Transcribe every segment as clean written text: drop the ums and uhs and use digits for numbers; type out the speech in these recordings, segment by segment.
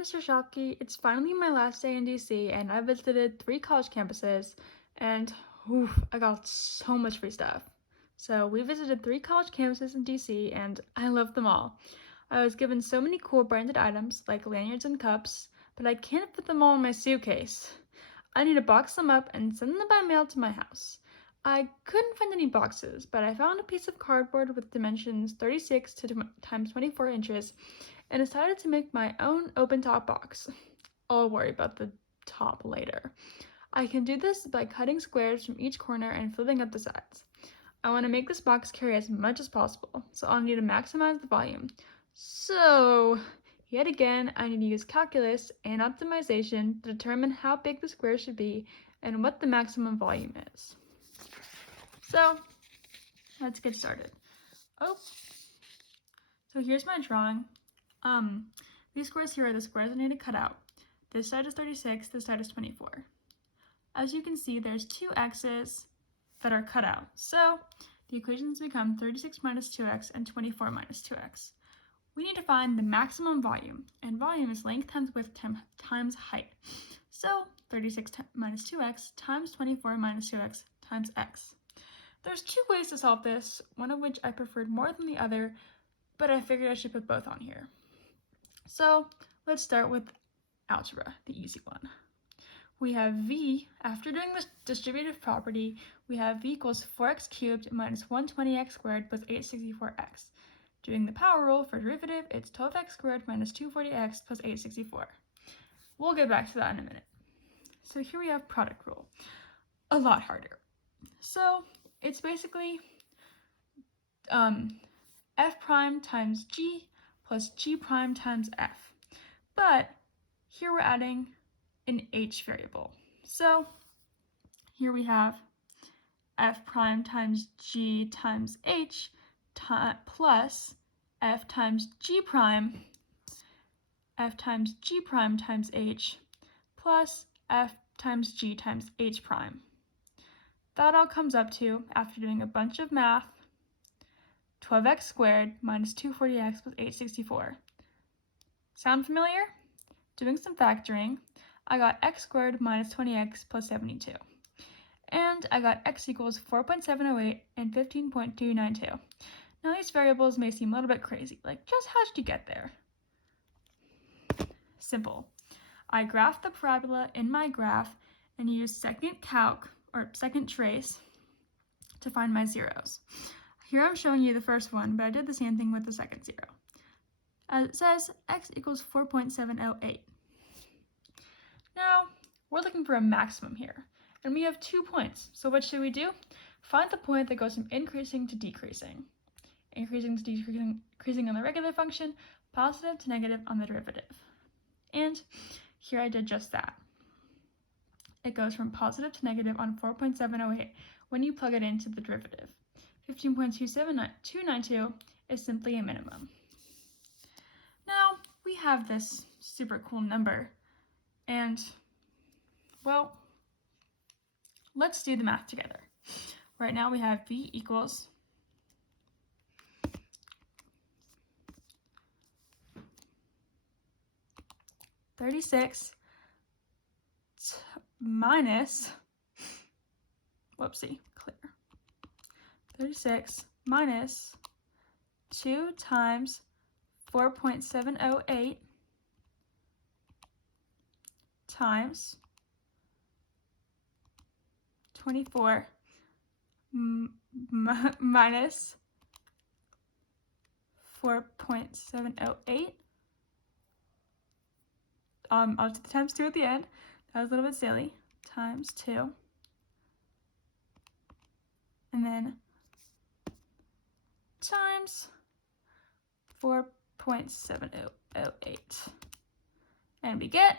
Mr. Shopke. It's finally my last day in DC, and I visited 3 college campuses, and I got so much free stuff. So we visited 3 college campuses in DC, and I loved them all. I was given so many cool branded items, like lanyards and cups, but I can't fit them all in my suitcase. I need to box them up and send them by mail to my house. I couldn't find any boxes, but I found a piece of cardboard with dimensions 36 times 24 inches and decided to make my own open top box. I'll worry about the top later. I can do this by cutting squares from each corner and flipping up the sides. I want to make this box carry as much as possible, so I'll need to maximize the volume. So, yet again, I need to use calculus and optimization to determine how big the square should be and what the maximum volume is. So, let's get started. So here's my drawing. These squares here are the squares I need to cut out. This side is 36, this side is 24. As you can see, there's 2 x's that are cut out. So the equations become 36 minus 2x and 24 minus 2x. We need to find the maximum volume, and volume is length times width times height. So 36 minus 2x times 24 minus 2x times x. There's 2 ways to solve this, one of which I preferred more than the other, but I figured I should put both on here. So let's start with algebra, the easy one. We have v, after doing the distributive property, we have v equals 4x cubed minus 120x squared plus 864x. Doing the power rule for derivative, it's 12x squared minus 240x plus 864. We'll get back to that in a minute. So here we have product rule, a lot harder. So it's basically f prime times g plus g prime times f. But here we're adding an h variable. So here we have f prime times g times h plus f times g prime times h plus f times g times h prime. That all comes up to, after doing a bunch of math, 12x squared minus 240x plus 864. Sound familiar? Doing some factoring, I got x squared minus 20x plus 72. And I got x equals 4.708 and 15.292. Now these variables may seem a little bit crazy, like just how did you get there? Simple. I graphed the parabola in my graph and used second trace to find my zeros. Here I'm showing you the first one, but I did the same thing with the second zero. As it says, x equals 4.708. Now, we're looking for a maximum here, and we have 2 points. So what should we do? Find the point that goes from increasing to decreasing. Increasing to decreasing on the regular function, positive to negative on the derivative. And here I did just that. It goes from positive to negative on 4.708 when you plug it into the derivative. 15.292 is simply a minimum. Now we have this super cool number, and well, let's do the math together. Right now we have v equals minus 36 minus 2 times 4.708 times 24 minus 4.708. I'll do the times 2 at the end. That was a little bit silly. Times 2. And then times 4.708. And we get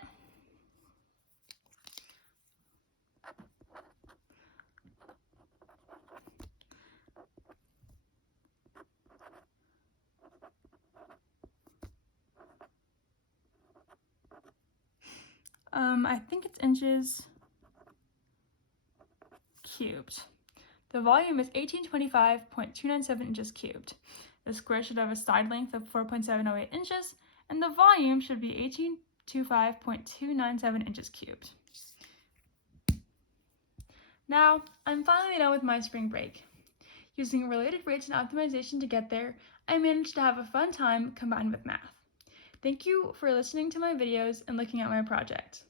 I think it's inches cubed. The volume is 1825.297 inches cubed. The square should have a side length of 4.708 inches, and the volume should be 25.297 inches cubed. Now, I'm finally done with my spring break. Using related rates and optimization to get there, I managed to have a fun time combined with math. Thank you for listening to my videos and looking at my project.